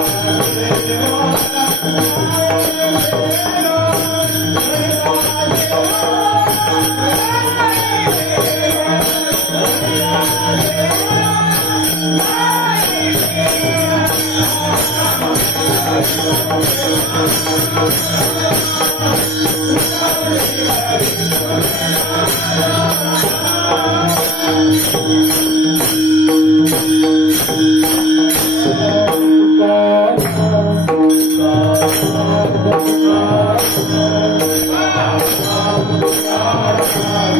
Thank you.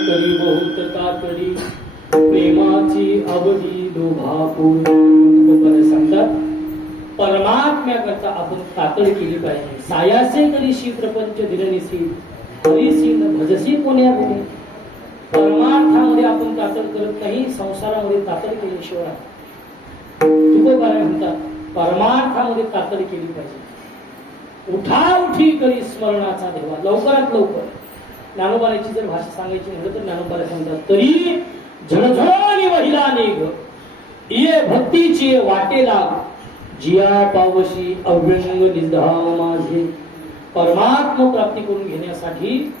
करी बहुत तातडी प्रेमाची आवडी लोभापूर तुकोबाने सांगतात परमात्म्याकरता आपण तातड केली पाहिजे. सायासे करीशी प्रपंच दिलनिसी हरिसी न भजसी कोण्या गुणे परमार्थामध्ये आपण तातड करत नाही संसारामध्ये तातड केल्याशिवाय तुकोबाने म्हणतात परमार्थामध्ये तातड केली पाहिजे. उठा उठी करी स्मरणाचा देवा. लवकरात लवकर. ज्ञानोबाची जर भाषा सांगायची म्हटलं तर ज्ञानोबाला सांगतात तरी झणझणी महिला निघ ये भक्तीची वाटेला जिया पावशी अव्यंग निधा माझे. परमात्म प्राप्ती करून घेण्यासाठी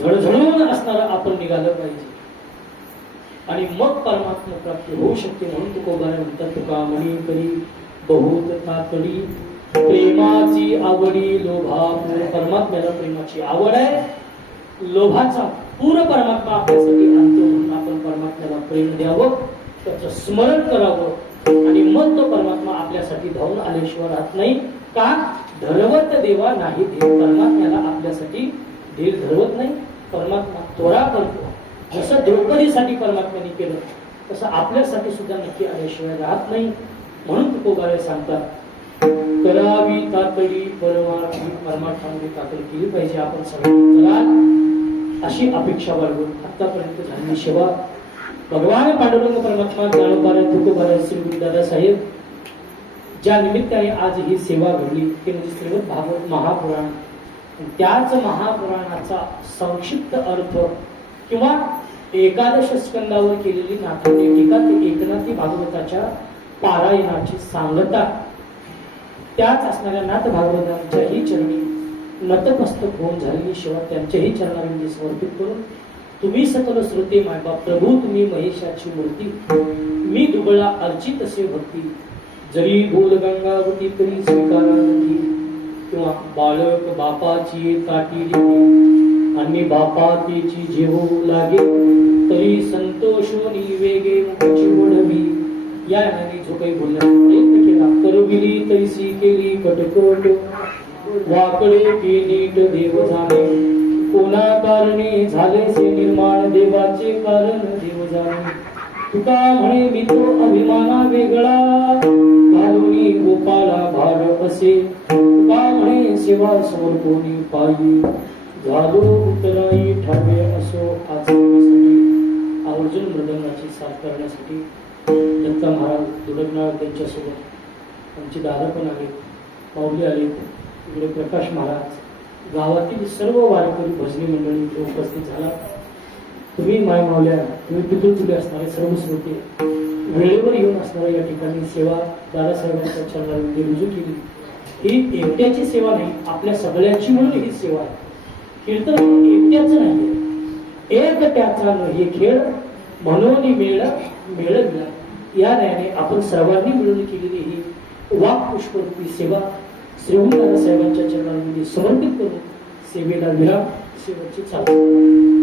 झळझळून असणारं आपण निघालं पाहिजे. आणि मग परमात्मा प्राप्ती होऊ शकते म्हणून तुकोबाने म्हणतात तुका म्हणी करी बहुत तातडी प्रेमाची आवडी लोभा परमात्म्याला प्रेमाची आवड आहे. लोभाचा पूर्ण परमात्मा आपल्यासाठी आणतो म्हणून आपण परमात्म्याला प्रेम द्यावं त्याचं स्मरण करावं. आणि मग तो परमात्मा आपल्यासाठी धावून आल्याशिवाय राहत नाही. का? धरवत देवा नाही देव परमात्म्याला आपल्यासाठी धीर धरवत नाही परमात्मा त्वरा करतो. जसं द्रौपदीसाठी परमात्म्याने केलं तसं आपल्यासाठी सुद्धा नक्की आल्याशिवाय राहत नाही. म्हणून तुकोबारे सांगतात करावी तातडी परमार्थी परमार्थामध्ये तातडी केली पाहिजे. आपण सगळं अशी अपेक्षा बाळगून आतापर्यंत झालेली सेवा भगवान पांडुरंग परमात्मा ज्ञानोबारा तुकोबारा श्री दादासाहेब साहेब ज्या निमित्ताने आज ही सेवा घडली ते म्हणजे श्रीमद भागवत महापुराण. त्याच महापुराणाचा संक्षिप्त अर्थ किंवा एकादश स्कंदावर केलेली नाथांनी टीका ते एकनाथी भागवताच्या पारायणाची सांगता. त्याच असणाऱ्या नाथ भागवतांच्याही चरणी नतमस्तक होऊन झालेली शिवाय त्यांच्याही चरणामध्ये समर्पित करून तुम्ही सकल श्रुते मायबा प्रभू तुम्ही महेशाची मूर्ती. मी दुबळा अर्चित असे भक्ती. जरी बोल गंगावती तरी स्वीकारा नदी बालक बापाची ताटी आणि बापा तिची जेवू लागे तरी संतोषोनी वेगे मुखची ओढवी. या ह्याने जो काही बोलण्याचा केला. करविली तैसी केली कटकट. वाकडे की देव झाले. कोणा कारणे झाले से निर्माण देवाचे कारण देव झाले तुका म्हणे मी तो अभिमाना वेगळा. सेवा समोर कोणी पाळी झालो उतराई ठावे असो आचरण्यासाठी आवर्जून मृदंगाची साथ करण्यासाठी दत्ता महाराज दुडकनाळ त्यांच्यासोबत आमचे दादा पण आले माऊली आले इकडे प्रकाश महाराज गावातील सर्व वारकरी भजनी मंडळी इथे उपस्थित झाला. तुम्ही माय मावल्या तुम्ही पितृ तुले असणारे सर्व श्रोते वेळेवर येऊन असणाऱ्या या ठिकाणी सेवा दादासाहेबांच्या चरणामध्ये रुजू केली. ही एकट्याची सेवा नाही आपल्या सगळ्यांची म्हणून ही सेवा आहे. कीर्तन एकट्याच नाही एक त्याचा हे खेळ म्हणून मेळ मेळविला या न्यायाने आपण सर्वांनी मिळून केलेली ही वाक्पुष्परूपी सेवा श्रीहून साहेबांच्या चरणांमध्ये समर्पित करून सेवेला विराम शेवटची चालू.